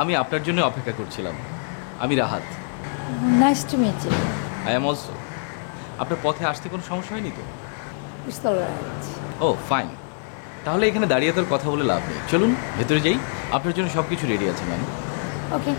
আমি আপনার জন্য অপেক্ষা করছিলাম। আমি Rahat. Nice to meet you. I am also. আপনার পথে আসতে কোনো সমস্যা হয়নি তো? It's alright. Oh fine. তাহলে এখানে দাঁড়িয়ে তোর কথা বলে লাভ নেই, চলুন ভেতরে যাই। আপনার জন্য সব কিছু রেডি আছে ম্যাম। ওকে।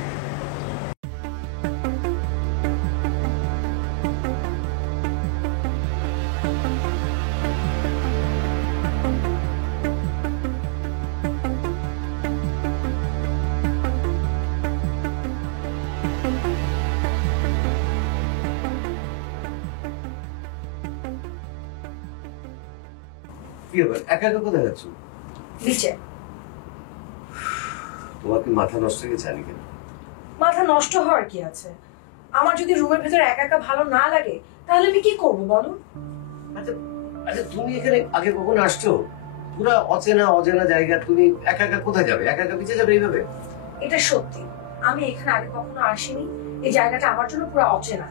কি ব্যাপার, একা একা কোথায় যাচ্ছ? নিচে। তোমার কি মাথা নষ্ট হয়ে গেছে নাকি? মাথা নষ্ট হওয়ার কি আছে? আমার যদি রুমের ভেতর একা একা ভালো না লাগে তাহলে আমি কি করব বলো? আচ্ছা আচ্ছা, তুমি এখানে আগে কখনো আসছো? পুরা অচেনা অজানা জায়গা, তুমি একা একা কোথায় যাবে? একা একা পিছিয়ে যাবে এইভাবে? এটা সত্যি, আমি এখানে আগে কখনো আসিনি। এই জায়গাটা আমার জন্য পুরো অচেনা,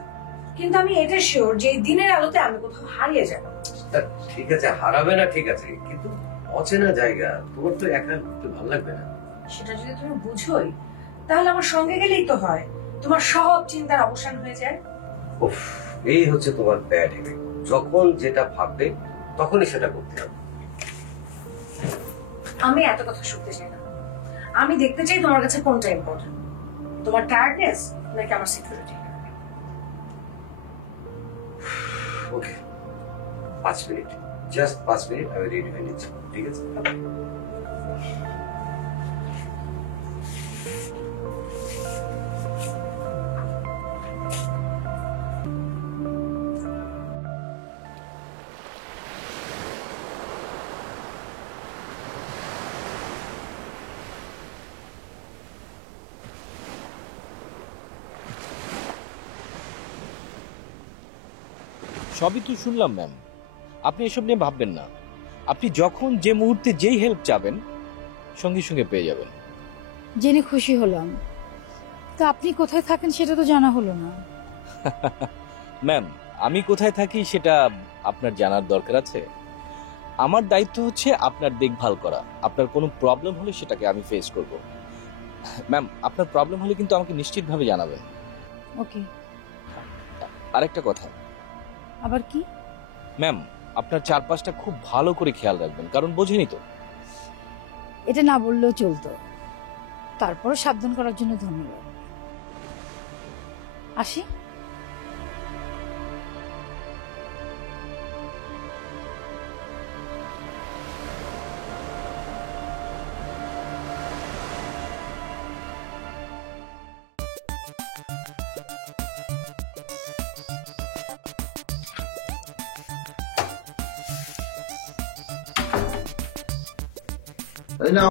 কিন্তু আমি এটা শিওর যে এই দিনের আলোতে আমি কোথাও হারিয়ে যাব। তা ঠিক আছে, হারাবে না, ঠিক আছে, কিন্তু অচেনা জায়গা, তোমার তো একা ঘুরতে ভালো লাগবে না? সেটা যদি তুমি বুঝোই তাহলে আমার সঙ্গে গেলেই তো হয়, তোমার সব চিন্তার অবসান হয়ে যায়। উফ, এই হচ্ছে তোমার ব্যাড হ্যাবিট। যখন যেটা ভাববে তখনই সেটা করতে হবে। আমি এত কথা শুনতে চাই না। আমি দেখতে চাই তোমার কাছে কোনটা ইম্পর্টেন্ট, তোমার টায়ার্ডনেস নাকি আমার সিকিউরিটি। ওকে, 5 মিনিট, জাস্ট 5 মিনিট, আমি রেডি হয়ে নিচ্ছি, ঠিক আছে? সবই তো শুনলাম ম্যাম, আপনি এসব নিয়ে ভাববেন না। আপনি যখন যে মুহূর্তে যেই হেল্প চাবেন সঙ্গে সঙ্গে পেয়ে যাবেন। জেনে খুশি হলাম। তো আপনি কোথায় থাকেন সেটা তো জানা হলো না। ম্যাম, আমি কোথায় থাকি সেটা আপনার জানার দরকার আছে? আমার দায়িত্ব হচ্ছে আপনার দেখভাল করা। আপনার কোনো প্রবলেম হলে সেটাকে আমি ফেস করব। ম্যাম, আপনার প্রবলেম হলে কিন্তু আমাকে নিশ্চিতভাবে জানাবেন। ওকে। আরেকটা কথা আবার কি? ম্যাম, আপনার চারপাশটা খুব ভালো করে খেয়াল রাখবেন, কারণ বোঝেনি তো। এটা না বললেও চলতো, তারপরও সাবধান করার জন্য ধন্যবাদ। আসি। না